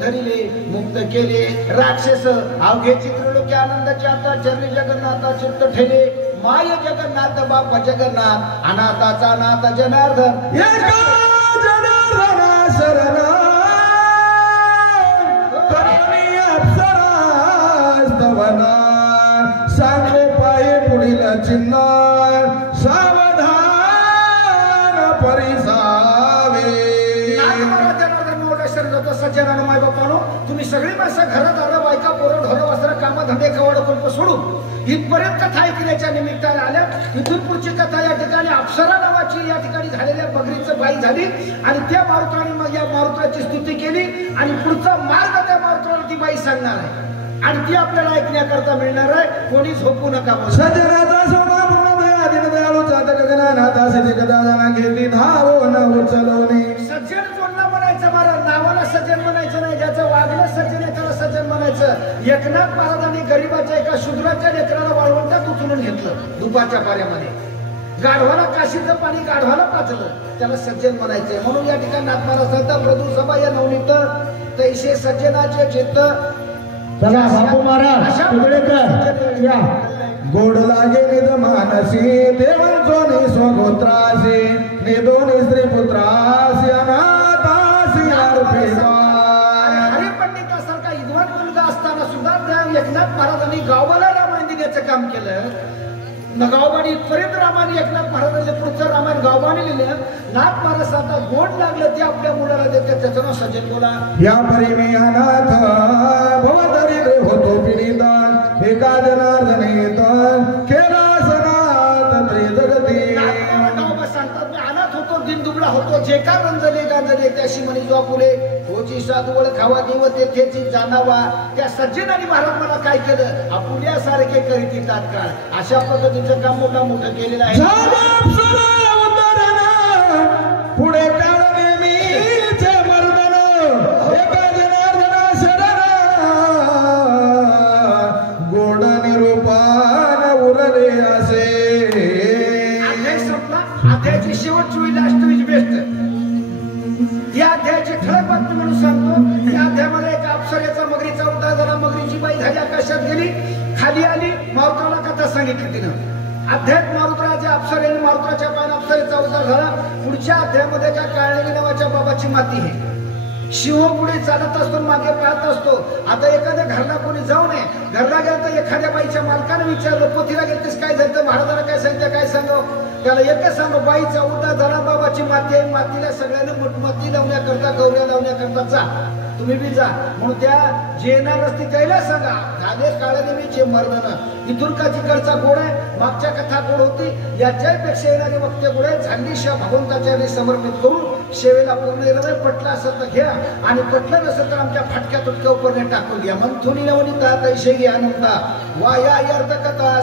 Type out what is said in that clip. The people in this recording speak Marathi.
धरिले मुक्त केले राक्षस अवघे चित्रलोकी आनंदाचे आता चरणी जगन्नाथा चित्त ठेले माय जगन्नाथ बाप जगन्नाथ अनाथाचा नाथ जनार्दन एका जनार्दना शरण करुणी अप्सरा स्तवना सांगो पाये पुढील चिन्ह सावधान परिसावे सज्जनानं माय बापानो तुम्ही सगळी माणसं घरात आलं बायका पोरं ढोरं वस्त्र कामधंदे कवाड कुलप सोडून इथपर्यंत कथा ऐकण्याच्या निमित्ताने आल्या इथून पुढची कथा या ठिकाणी अप्सरा नावाची या ठिकाणी झालेल्या बगरीचं बाई झाली आणि त्या मारुताने मग या मारुताची स्तुती केली आणि पुढचा मार्ग त्या मारुताला ती बाई सांगणार आहे आणि ती आपल्याला ऐकण्याकरता मिळणार आहे कोणी झोपू नका सज्जनाचा सोमा पूर्ण दिन दयाळूचा गगनानाथा सिद्धी कदा जाना घेतली धावो न उचलवणे सज्जन कोणला म्हणायचं बरं नावाला सज्जन म्हणायचं नाही ज्याचं वागणं सज्जन आहे त्याला सज्जन म्हणायचं एकनाथ महाराजांनी गरीबाच्या एका शूद्राच्या लेकराला वाळवंटात उचलून घेतलं दुपारच्या पाऱ्यामध्ये गाढवाला काशीचं पाणी गाढवाला पाचलं त्याला सज्जन म्हणायचंय म्हणून या ठिकाणी नाथ महाराज प्रभू सभा या नवनीत तैसे सज्जनाचे चित्त चला बापू महाराज तिकडे कर या गोड लागे निज मानसी देवांचोनी स्वगोत्रासी निदोनी स्त्री पुत्रासी अनाथासी हरिपंडितासारखा विद्वान मुलगा असताना सुद्धा त्या एकनाथ महाराजांनी गावाला रामायण देण्याचं काम केलं गावबाणी इथपर्यंत रामाने एकनाथ महाराजांचे पुढचं रामायण गावबाणी लिहिलं नाथ महाराज आता गोड लागलं ते आपल्या मुलाला देते त्याचं नाव सज्जन बोला या परी मी अनाथ भवदरिद्र होतो पीडित एका जनार्दनेत केला सनात त्रिजगती सांगतात मी अनाथ होतो दिन दुबळा होतो जे का रंजले गांजले त्याशी म्हणे जो फुले होची साधवळ खावा देव तेथेची जाणावा त्या सज्जनाने महाराज मला काय केलं आपुल्यासारखे करीती तात्काळ अशा पद्धतीचं काम मोठं केलेलं आहे पुढे काळ नेहमीचे वर्णन एका जनार्दना शरण गोड निरूपान उरले असे अध्याय संपला अध्यायाची शेवटची होईल लास्ट इज बेस्ट या अध्यायाची ठळक बातमी म्हणून सांगतो या अध्यायामध्ये एका अप्सरेचा मगरीचा उद्धार झाला मगरीची बाई झाली आकाशात गेली खाली आली मारुताला कथा सांगितली तिनं अध्यात्म मारुतराच्या अप्सरेने मारुतराच्या पायाने अप्सरेचा उद्धार झाला पुढच्या अध्यायामध्ये त्या काळलेली नावाच्या बाबाची माती आहे शिव पुढे चालत असतो मागे पाहत असतो आता एखाद्या घरला कोणी जाऊ नये घरला गेलं तर एखाद्या बाईच्या मालकाने विचारलं पोथीला गेलतेस काय झालं महाराजाला काय सांगितलं काय सांगो त्याला एकच सांगो बाईचा उद्धार झाला बाबाची माती आहे मातीला सगळ्यांना माती लावण्याकरता गौऱ्या लावण्याकरता जा तुम्ही बी जा म्हणून त्या जे येणार असते त्याला सांगा झाले काळाने मी जे मर्दन इथून का तिकडचा गोड आहे मागच्या कथा गोड होती याच्यापेक्षा येणारे वक्ते गोड आहे झांडीशा भगवंताच्या समर्पित करून सेवेला पूर्ण येणार पटलं असं तर घ्या आणि पटलं नसेल तर आमच्या फाटक्या तुटक्या उपरने टाकून घ्या मंथुनी नवनीता तैसे घ्या नव्हता वा या अर्थ कथा